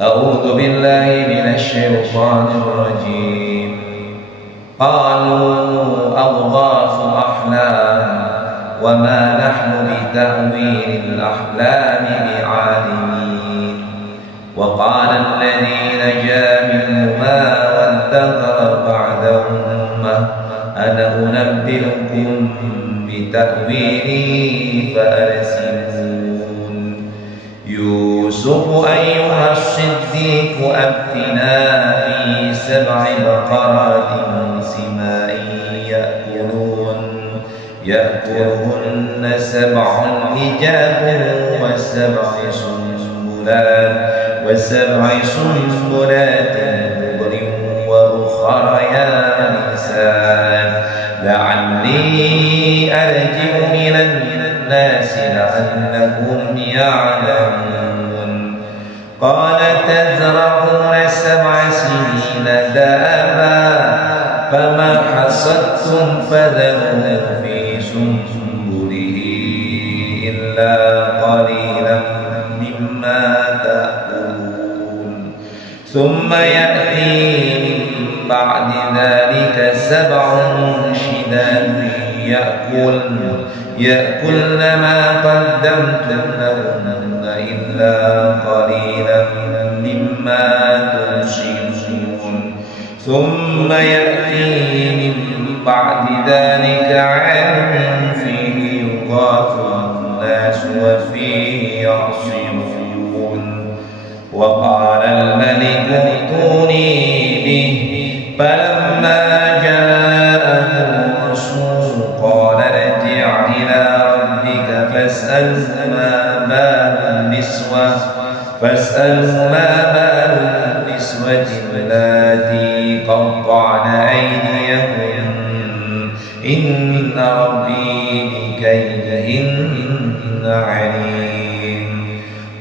أعوذ بالله من الشيطان الرجيم. قالوا أضغاث أحلام وما نحن بتأويل الأحلام بعالمين. وقال الذي نجا منهما وادكر بعد أمة أنا أنبئكم بتأويله فأرسلون. يوسف أيها الصديق أفتنا في 7 بقرات سمان يأكلهن 7 حجاب وسبع سنبلات خضر وأخر يابسات لعلي أرجع إلى الناس لعلهم يعلمون. قال تزرعون 7 سنين دابا فما حصدتم فذروه في سنبله إلا قليلا مما تأكلون. ثم يأتي من بعد ذلك 7 شداد يأكلن ما قدمتم لهن إلا قليلا مما تحصنون. ثم يأتي من بعد ذلك عام فيه يغاث الناس وفيه يعصرون. وقال الملك ائتوني به فلما جاءه الرسول قال ارجع إلى ربك فاسأله ما بال النسوة اللاتي قطعن أيديهن إن ربي بكيدهن عليم.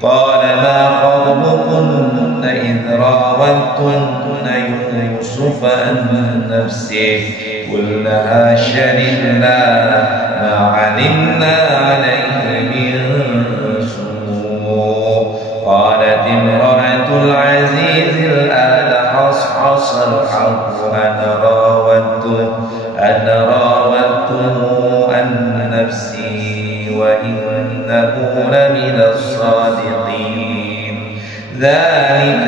قال ما خطبكن إذ راوتن يوسف عن نفسه قلنا حاش لله ما علمنا عليه من سوء. قالت امرأة العزيز الآن حصحص الحق أنا راودته عن نفسي وإنه لمن الصادقين. ذلك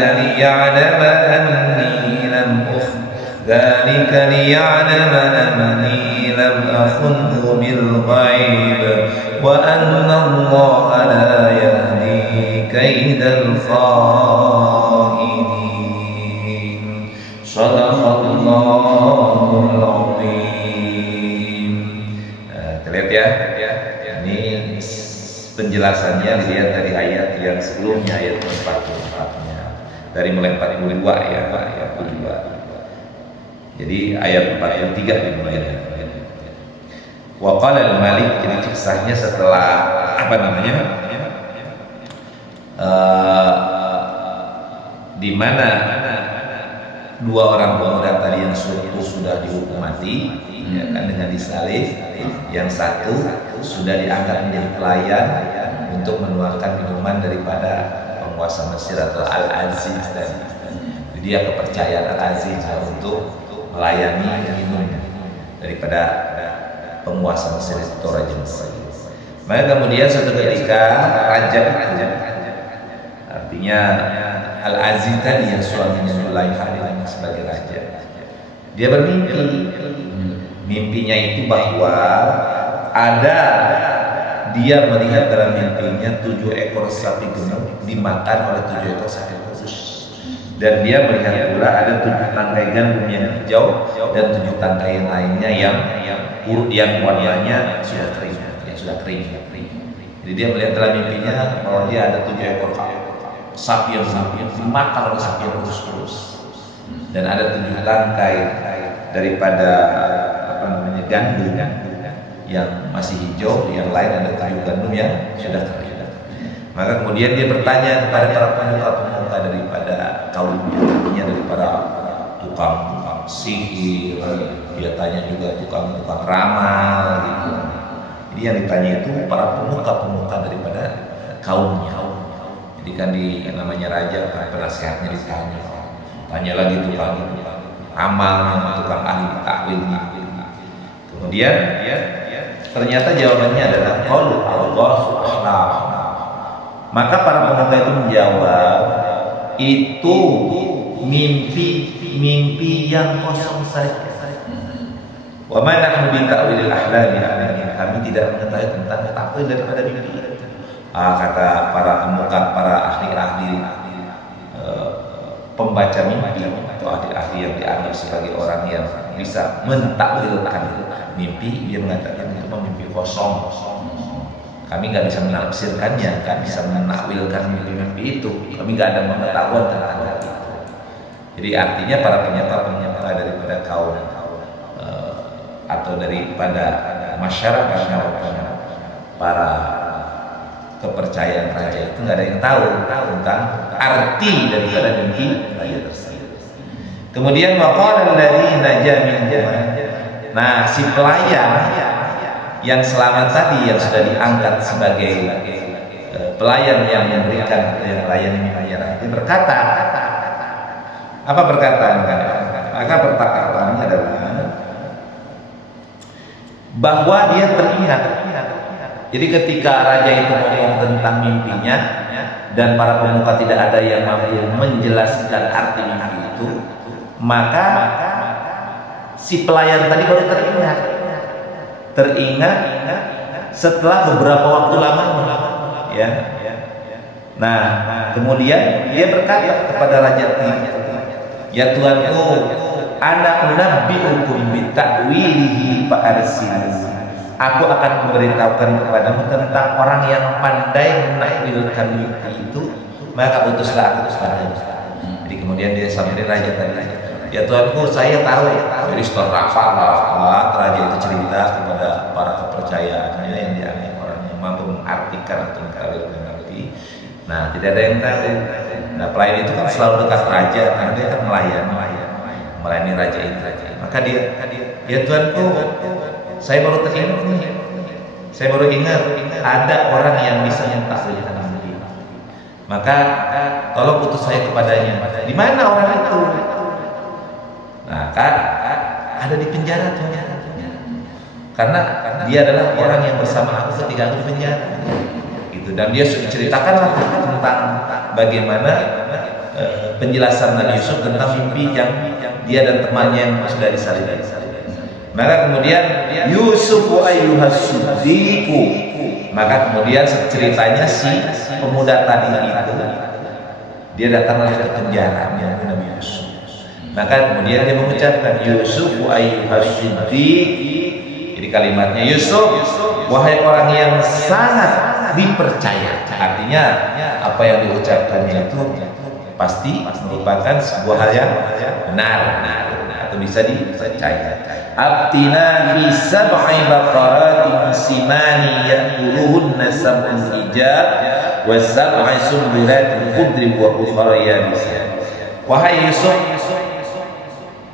ليعلم أني لم أخنه بالغيب وأن الله لا يهدي كيد الخائنين. صدق الله العظيم. Terlihat ya, ini penjelasannya dilihat dari ayat yang sebelumnya, ayat 44-nya, dari mulai 42 ya, ayat 42. Jadi ayat 43 dimulai. Wa qala al-malik, jadi kisahnya setelah di mana 2 orang pemuda tadi yang sudah dihukum mati, ya kan, dengan disalib. Yang satu sudah dianggap menjadi pelayan untuk menuangkan minuman daripada penguasa Mesir atau Al-Aziz tadi. Dia kepercayaan Al-Aziz untuk melayani minum daripada penguasa Mesir itu Raja Mesir. Maka kemudian suatu ketika raja, artinya Al-Aziz tadi yang suaminya Zulaikha sebagai raja, dia bermimpi. Mimpinya itu bahwa dia melihat dalam mimpinya 7 ekor sapi gemuk dimakan oleh 7 ekor sapi khusus. Dan dia melihat pula ada 7 tangkai gandum yang hijau dan 7 tangkai lainnya yang warnanya sudah kering. Jadi dia melihat dalam mimpinya bahwa dia ada 7 ekor sapi yang dimakan oleh sapi yang khusus. Dan ada 7 tangkai daripada gandum yang masih hijau, yang lain ada 7 gandum yang sudah kering. Maka kemudian dia bertanya kepada para pemuka daripada kaumnya, artinya daripada tukang sihir, dia tanya juga tukang ramal gitu. Jadi yang ditanya itu para pemuka daripada kaumnya. Jadi kan di namanya raja kan penasehatnya ditanya, tanya lagi tukang amal, tukang ahli takwil. Kemudian ternyata jawabannya adalah qaul Allah subhanahu. Maka para pemuka itu menjawab, itu mimpi yang kosong saja. Wa ma nahnu bi ta'wilil ahlami, kami tidak mengetahui tentang takwil daripada mimpi. Kata para pemuka, para ahli-ahli pembaca mimpi atau ahli-ahli yang dianggap sebagai orang yang bisa mentakwilkan mimpi, dia mengatakan itu mimpi kosong. Kami nggak bisa menafsirkannya, nggak bisa menakwilkan mimpi-mimpi itu. Kami nggak ada pengetahuan tentang itu. Jadi artinya para penyangka daripada kaum atau daripada masyarakat para kepercayaan raja itu nggak ada yang tahu tentang arti daripada mimpi raja tersebut. Kemudian waqala allazi naja minhum. Nah, si pelayan yang selamat tadi yang sudah diangkat sebagai pelayan yang memberikan yang melayani raja berkata, apa perkataan? Maka perkataannya adalah bahwa dia teringat. Jadi ketika raja itu ngomong tentang mimpinya dan para pemuka tidak ada yang mampu menjelaskan arti mimpi itu, maka si pelayan tadi baru teringat setelah beberapa waktu lama, ya. Nah, kemudian dia berkata kepada raja itu, ya Tuanku, ana unabbi'ukum bita'wilihi fa'arsilhu. Aku akan memberitahukan kepadamu tentang orang yang pandai menakwilkan mimpi itu, maka utuslah aku kepadanya. Jadi kemudian dia sampai raja tadi, ya Tuanku, saya tahu. Jadi setelah raja itu cerita kepada para kepercayaannya yang dianggap orang yang mampu mengartikan atau menakwilkan mimpi. Nah, tidak ada yang tahu. Nah, pelayan itu kan selalu dekat raja karena dia kan melayani raja itu. Maka dia, ya Tuanku, saya baru teringat nih. Saya baru ingat ada orang yang bisa mentakwilkan mimpi. Maka tolong utus saya kepadanya. Di mana orang itu? Nah, kan ada di penjara ternyata. Karena dia adalah orang yang bersama aku ketika aku di penjara. Gitu. Dan dia ceritakanlah tentang bagaimana penjelasan Nabi Yusuf tentang mimpi yang dia dan temannya yang sudah disalib. Maka kemudian Yusuf ayyuhas siddiqu. Maka kemudian ceritanya si pemuda tadi itu dia datanglah ke penjara Nabi Yusuf. Maka kemudian dia mengucapkan Yusuf ayyuhas siddiq. Jadi kalimatnya Yusuf, wahai orang yang sangat dipercaya. Artinya apa yang diucapkannya itu pasti merupakan sebuah hal yang benar atau bisa dipercaya. Abtina fi sab'i baqaratin simani ya'kuluhunna sab'un hijab wa sab'i sumbulatin khudrin wa ukhra yabisat. Wahai Yusuf,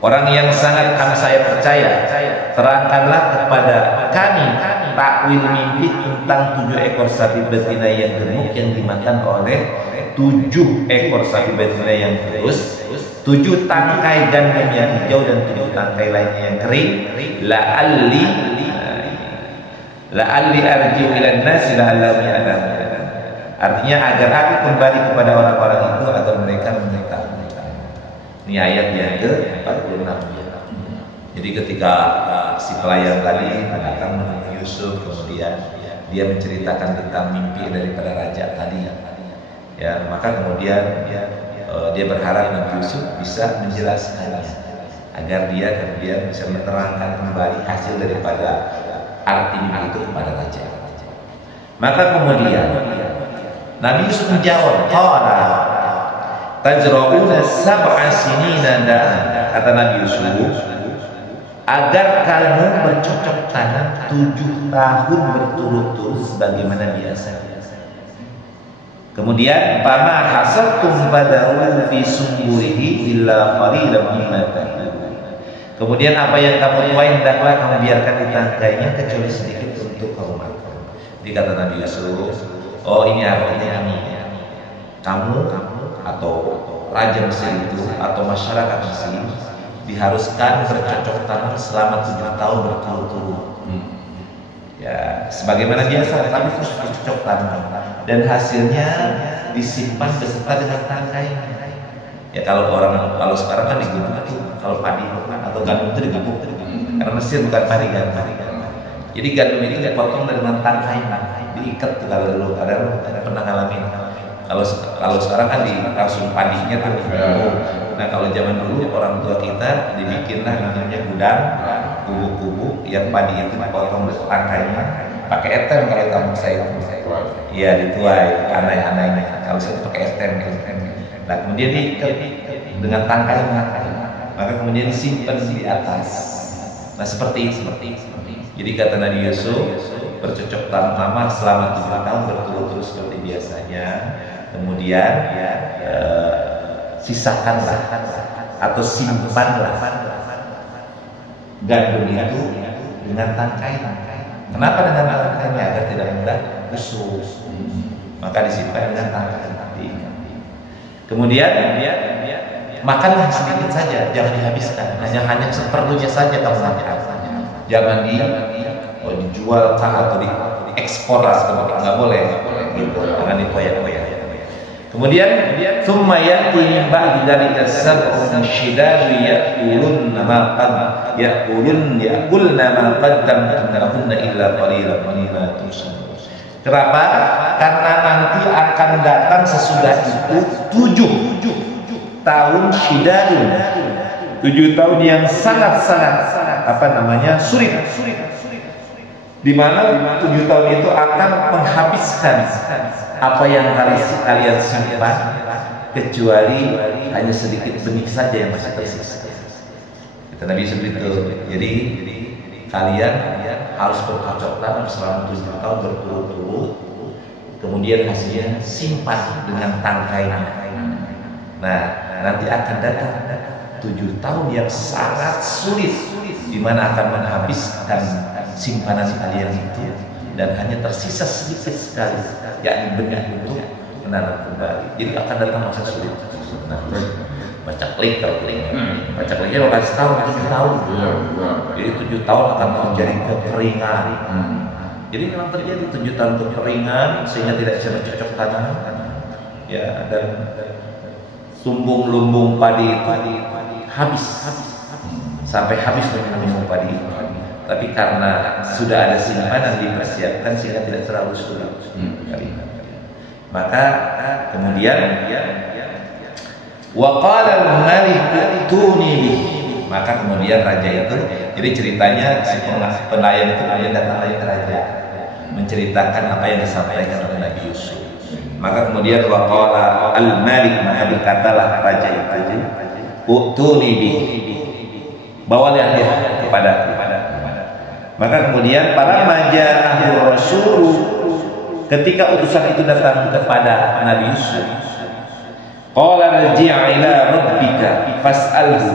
orang yang sangat saya percaya, terangkanlah kepada kami takwil mimpi tentang 7 ekor sapi betina yang gemuk yang dimakan oleh 7 ekor sapi betina yang kurus, 7 tangkai gandum yang hijau dan 7 tangkai lainnya yang kering. La'alli arji'u ilan nasi la'allahum ya'lamun. Artinya agar aku kembali kepada orang-orang itu agar mereka mengetahui. Ini ayat yang ke-46. Jadi ketika si pelayan tadi datang menemui Yusuf, kemudian dia menceritakan tentang mimpi daripada raja tadi, ya, maka kemudian dia berharap Nabi Yusuf bisa menjelaskannya agar dia kemudian bisa menerangkan kembali hasil daripada arti mimpi itu kepada raja. Maka kemudian Nabi Yusuf menjawab, qala tajra'una sab'a sinina da'an. Kata Nabi Yusuf, agar kamu bercocok tanam 7 tahun berturut-turut sebagaimana biasa. Kemudian fama hasabtum fadaru fi sumburihi illa qalilan mimma ta'lamun. Kemudian apa yang kamu tuai hendaklah kamu biarkan di tangkainya kecuali sedikit untuk kamu makan. Jadi kata Nabi Yusuf, oh ini artinya ini. kamu atau raja Mesir itu atau masyarakat Mesir diharuskan bercocok tanam selama 7 tahun berturut-turut. Ya, sebagaimana biasa, tapi terus bercocok tanam dan hasilnya disimpan beserta dengan tangkainya. Ya kalau sekarang kan digubuk tuh, kalau padi atau gandum itu digubuk, karena Mesir bukan padi gandum. Jadi gandum ini dipotong dengan tangkainya, diikat tuh kalau dulu, kadang pernah ngalamin. Kalau sekarang kan langsung padinya tuh. Nah kalau zaman dulu orang tua kita dibikinlah namanya gudang, kubu-kubu yang padi itu dipotong tangkainya, pakai etem kalau kamu saya. Iya dituai anai-anainya. Kalau saya pakai etem. Nah kemudian diikat dengan tangkainya, maka kemudian disimpan di atas. Nah seperti itu. Jadi kata Nabi Yusuf, bercocok tanam selama 7 tahun berturut-turut seperti biasanya. Kemudian sisakanlah atau simpanlah gandum itu dengan tangkainya. Kenapa dengan tangkainya? Agar tidak mudah busuk. Maka disimpan dengan tangkai. Kemudian makanlah sedikit saja, jangan dihabiskan. Hanya seperlunya saja kamu makan. Jangan dijual atau diekspor nggak boleh. Gitu. Jangan dipoya-poya. Kemudian thumma ya'ti min ba'di dzalika sab'un shidadun ya'kulunna ma qaddamtum lahunna illa qalilan mimma tusalun. Kenapa? Karena nanti akan datang sesudah itu 7 tahun shidadun. 7 tahun yang sangat-sangat sulit. Di mana 7 tahun itu akan menghabiskan apa yang kalian simpan, kecuali hanya sedikit benih saja yang masih tersisa. Kata Nabi seperti itu. Jadi kalian harus bercocok tanam selama 7 tahun berturut-turut, kemudian hasilnya simpan dengan tangkainya. Nah, nanti akan datang 7 tahun yang sangat sulit, di mana akan menghabiskan simpanan kalian itu dan hanya tersisa sedikit sekali, yakni benih untuk menanam kembali. Jadi akan datang masa sulit. Nah, baca klik bacakliknya bakal setahun 7 tahun. Jadi 7 tahun akan terjadi kekeringan. Jadi memang terjadi 7 tahun kekeringan sehingga tidak bisa bercocok tanam. Ya, dan lumbung padi itu habis sampai habis lumbung padi itu. Tapi karena sudah ada simpanan dipersiapkan sehingga tidak terlalu sulit. Maka kemudian waqala al-malik tuni, maka kemudian raja itu, jadi ceritanya si pelayan itu kemudian datang lagi ke raja menceritakan apa yang disampaikan oleh Nabi Yusuf. Maka kemudian waqala al-malik, maka berkatalah raja itu, utuni bi, bawalah dia kepada. Maka kemudian para maja'ahu rasul, ketika utusan itu datang kepada Nabi Yusuf, qala raji' ila rabbika fas'alhu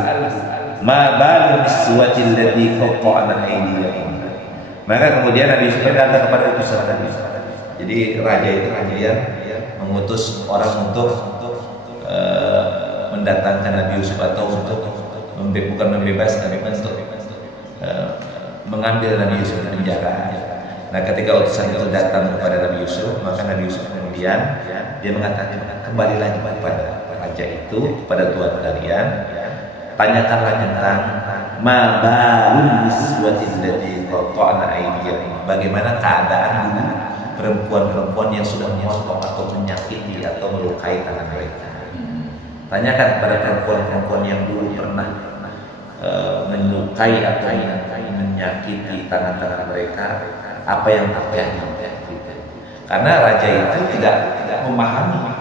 ma balu niswati allati qatta'na aydiyahum. Maka kemudian Nabi Yusuf berkata kepada utusan Nabi. Jadi raja itu kemudian mengutus orang untuk mendatangkan Nabi Yusuf atau untuk bukan membebaskan, untuk mengambil Nabi Yusuf dari penjara. Nah, ketika utusan itu datang kepada Nabi Yusuf, maka Nabi Yusuf kemudian dia mengatakan, kembali lagi kepada raja itu, kepada tuan kalian, tanyakanlah tentang ma balun niswatin lati qata'na aydiyahum, bagaimana keadaan perempuan-perempuan yang sudah memotong atau menyakiti atau melukai tangan mereka. Tanyakan kepada perempuan-perempuan yang dulu pernah menyukai atau menyakiti tangan-tangan mereka, apa yang terjadi. Karena raja itu tidak memahami,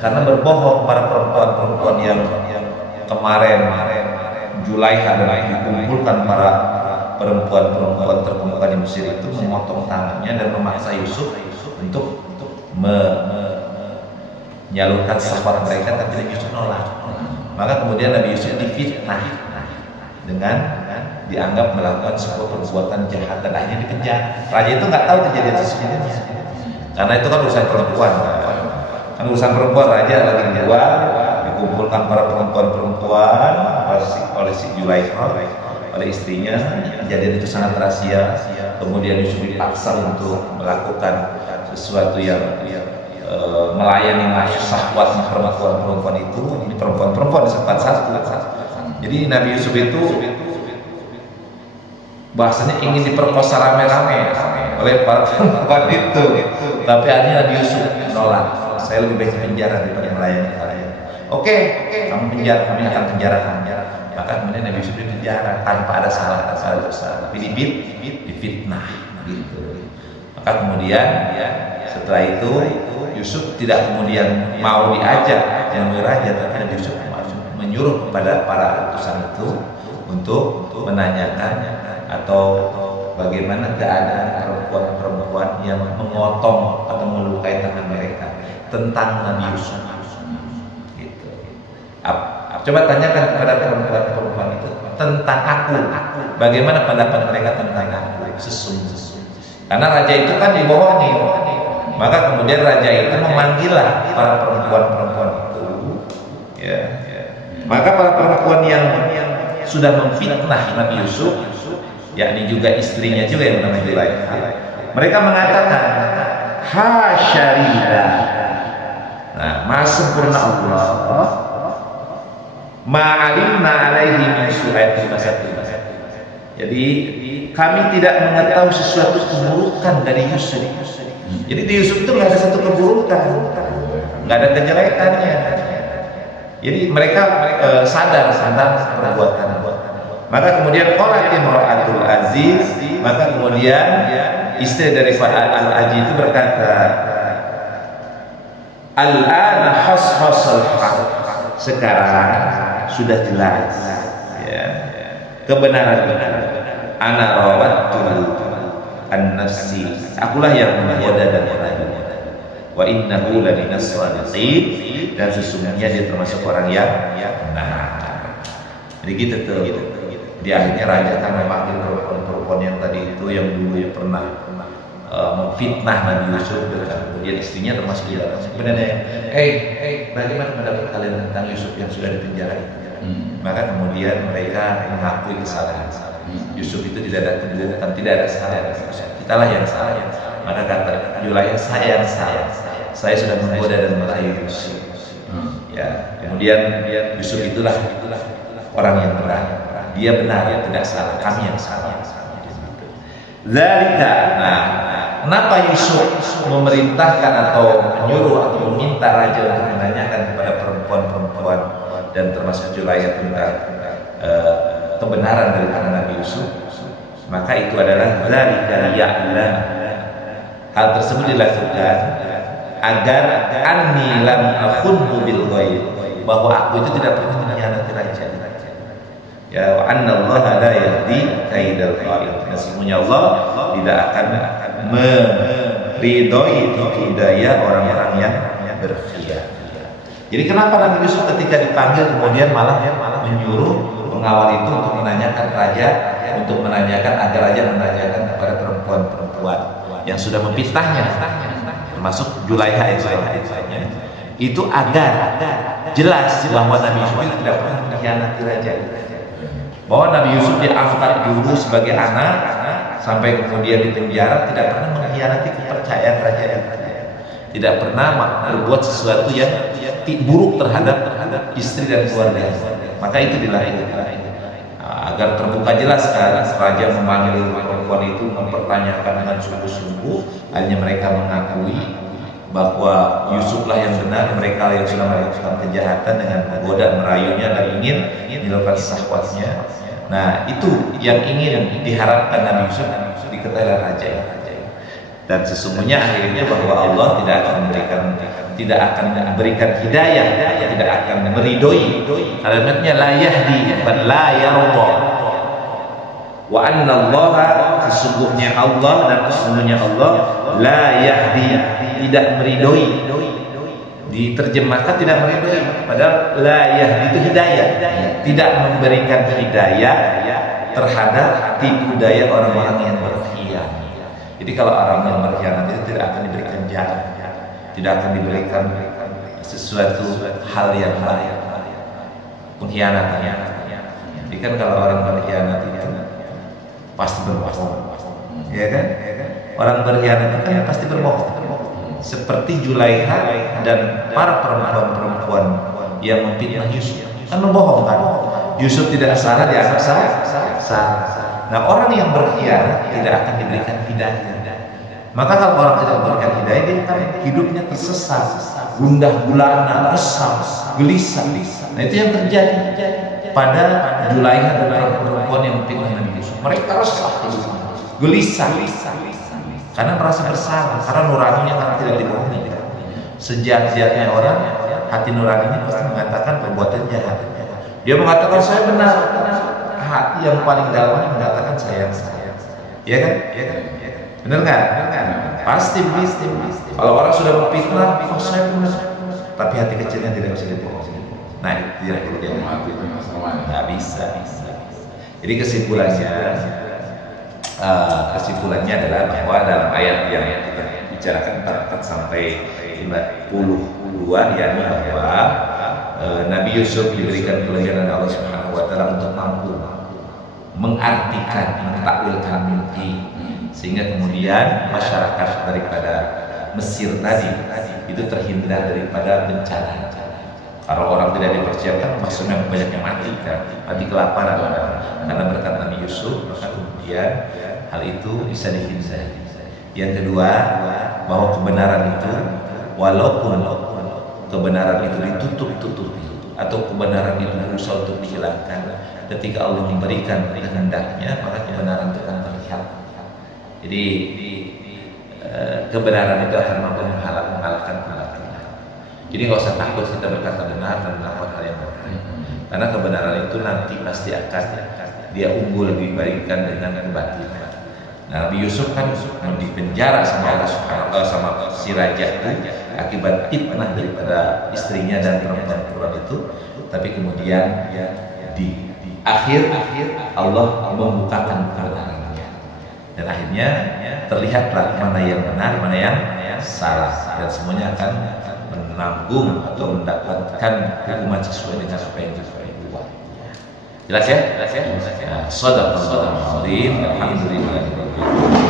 karena berbohong para perempuan-perempuan yang kemarin Zulaikha dikumpulkan para perempuan-perempuan terkemuka di Mesir itu memotong tangannya dan memaksa Yusuf untuk menyalurkan syahwat mereka, tapi Yusuf nolak. Maka kemudian Nabi Yusuf difitnah dengan dianggap melakukan sebuah perbuatan jahat dan akhirnya dikejar. Raja itu nggak tahu kejadian sesungguhnya, karena itu kan urusan perempuan. Kan urusan perempuan raja lagi jual, dikumpulkan para perempuan-perempuan oleh si Zulaikha, oleh istrinya. Kejadian itu sangat rahasia. Kemudian Yusuf dipaksa untuk melakukan sesuatu yang melayani syahwat perempuan-perempuan itu. Ini perempuan-perempuan di tempat satu. Jadi Nabi Yusuf itu bahasanya ingin diperkosa rame-rame oleh para perempuan itu, tapi akhirnya Nabi Yusuf menolak. Saya lebih baik di penjara daripada melayani kalian. Oke, kamu penjara, kami akan penjarakan. Maka kemudian Nabi Yusuf di penjara tanpa ada salah, tapi difitnah gitu. Maka kemudian setelah itu Yusuf tidak kemudian mau diajak yang beraja, tapi Nabi Yusuf menyuruh kepada para utusan itu untuk menanyakan atau bagaimana keadaan perempuan-perempuan yang memotong atau melukai tangan mereka tentang Nabi Yusuf. Gitu. Coba tanyakan kepada perempuan-perempuan itu tentang aku. Bagaimana pendapat mereka tentang aku? Sesungguhnya. Karena raja itu kan dibohongi. Maka kemudian raja itu memanggillah para perempuan-perempuan itu. Ya. Maka para perempuan yang sudah memfitnah Nabi Yusuf, yakni juga istrinya juga yang namanya Zulaikha, mereka mengatakan hasyarida. Nah, maha sempurna Allah, ma'alimna alaihi min su'ati. Jadi kami tidak mengetahui sesuatu keburukan dari Yusuf. Jadi di Yusuf itu nggak ada satu keburukan, nggak ada kejelekannya. Jadi mereka sadar perbuatan. Maka kemudian qalat imra'atul aziz, maka kemudian istri dari Al-Aziz itu berkata, al-ana hashasal haq. Sekarang sudah jelas ya, kebenaran. Ana rawattu an-nafsi. Akulah yang menggoda dan merayu. Wa innahu laminas shadiqin, dan sesungguhnya dia termasuk orang yang benar. Jadi gitu tuh. Di akhirnya raja kan memanggil perempuan-perempuan yang tadi itu yang dulu yang pernah memfitnah Nabi Yusuf, dan kemudian istrinya termasuk di dalam. Sebenarnya, bagaimana pendapat kalian tentang Yusuf yang sudah dipenjara itu? Maka kemudian mereka mengakui kesalahan. Yusuf itu tidak ada keburukan, tidak ada salah. Kitalah yang salah. Maka kata Zulaikha, saya yang salah. Saya sudah menggoda dan merayu Yusuf. Ya, kemudian Yusuf itulah orang yang benar. Dia benar, dia tidak salah. Kami yang salah. Zalika. Nah, kenapa Yusuf memerintahkan atau menyuruh atau meminta raja untuk menanyakan kepada perempuan-perempuan dan termasuk Zulaikha tentang kebenaran dari Nabi Yusuf? Maka itu adalah zalika ya'lam. Hal tersebut dilakukan agar anni lam akhunhu bil ghaib, bahwa aku itu tidak pernah mengkhianati raja. Ya, wa anna Allah la yahdi kaidal kha'in. Sesungguhnya Allah tidak akan meridhoi hidayah orang-orang yang berkhianat. Jadi kenapa Nabi Yusuf ketika dipanggil kemudian malah menyuruh pengawal itu untuk menanyakan raja, untuk menanyakan agar raja menanyakan kepada perempuan-perempuan yang sudah memfitnahnya, termasuk Zulaikha itu agar jelas bahwa Nabi Yusuf tidak pernah mengkhianati raja, bahwa Nabi Yusuf diangkat dulu sebagai anak sampai kemudian dipenjara, tidak pernah mengkhianati kepercayaan raja, tidak pernah berbuat sesuatu yang buruk terhadap istri dan keluarga. Maka itu dilahirkan agar terbuka jelas kan, raja memanggil perempuan itu mempertanyakan dengan sungguh-sungguh, hanya mereka mengakui bahwa Yusuflah yang benar, mereka yang sudah melakukan kejahatan dengan menggoda merayunya dan ingin dilakukan syahwatnya. Nah, itu yang ingin diharapkan Nabi Yusuf diketahui oleh raja. Dan sesungguhnya akhirnya bahwa Allah tidak akan memberikan hidayah, tidak akan meridhoi. Kalimatnya la yahdi bal la yarda. Wa anna Allah, sesungguhnya Allah dan sesungguhnya Allah la yahdi, tidak meridhoi. Diterjemahkan tidak meridhoi, padahal la yahdi itu hidayah, tidak memberikan hidayah terhadap tipu daya orang-orang yang berkhianat. Jadi kalau orang yang berkhianat itu tidak akan diberikan jalan, tidak akan diberikan sesuatu hal yang baik. Pengkhianatan. Jadi kan kalau orang berkhianat itu pasti berbohong, ya kan? Orang berkhianat itu kan pasti berbohong. Seperti Zulaikha dan para perempuan-perempuan yang memfitnah Yusuf, kan membohong kan? Yusuf tidak salah, dianggap salah. Nah, orang yang berkhianat tidak akan diberikan hidayah. Maka kalau orang tidak diberikan hidayah, dia kan hidupnya tersesat, gundah gulana, resah, gelisah. Nah, itu yang terjadi pada Zulaikha dan perempuan yang memfitnah Nabi Yusuf. Mereka resah, gelisah, karena merasa bersalah, karena nuraninya karena tidak dibohongi. Sejahat-jahatnya orang, hati nuraninya pasti mengatakan perbuatan jahat. Dia mengatakan saya benar, hati yang paling dalamnya mengatakan saya salah. Ya kan? Benar kan? Pasti. Kalau orang sudah memfitnah, oh saya benar, tapi hati kecilnya tidak bisa dibohongi. Nah, itu tidak terjadi. Nggak bisa. Jadi kesimpulannya adalah bahwa dalam ayat yang kita bicarakan 4 sampai 52, yakni bahwa Nabi Yusuf diberikan pelajaran Allah Subhanahu wa taala untuk mampu mengartikan, mentakwilkan mimpi, sehingga kemudian masyarakat daripada Mesir tadi itu terhindar daripada bencana. Kalau orang tidak dipersiapkan, maksudnya banyak yang mati kelaparan karena berkat Nabi Yusuf, maka kemudian hal itu bisa dihindari. Yang kedua, bahwa kebenaran itu, walaupun kebenaran itu ditutup-tutupi atau kebenaran itu berusaha untuk dihilangkan, ketika Allah memberikan kehendaknya, maka kebenaran itu akan terlihat. Jadi kebenaran itu akan mampu mengalahkan kebatilan. Jadi nggak usah takut kita berkata benar dan melakukan hal yang baik, karena kebenaran itu nanti pasti akan dia unggul dibandingkan dengan kebatilan. Nah, Nabi Yusuf kan di penjara sama Allah Subhanahu wa taala, sama si raja itu akibat fitnah daripada istrinya dan perempuan itu, tapi kemudian di akhir Allah membukakan kebenarannya dan akhirnya terlihatlah mana yang benar, mana yang salah, dan semuanya akan menanggung atau mendapatkan hukuman sesuai dengan apa yang dibuat. Jelas ya? Shadaqallahul azim. Alhamdulillah.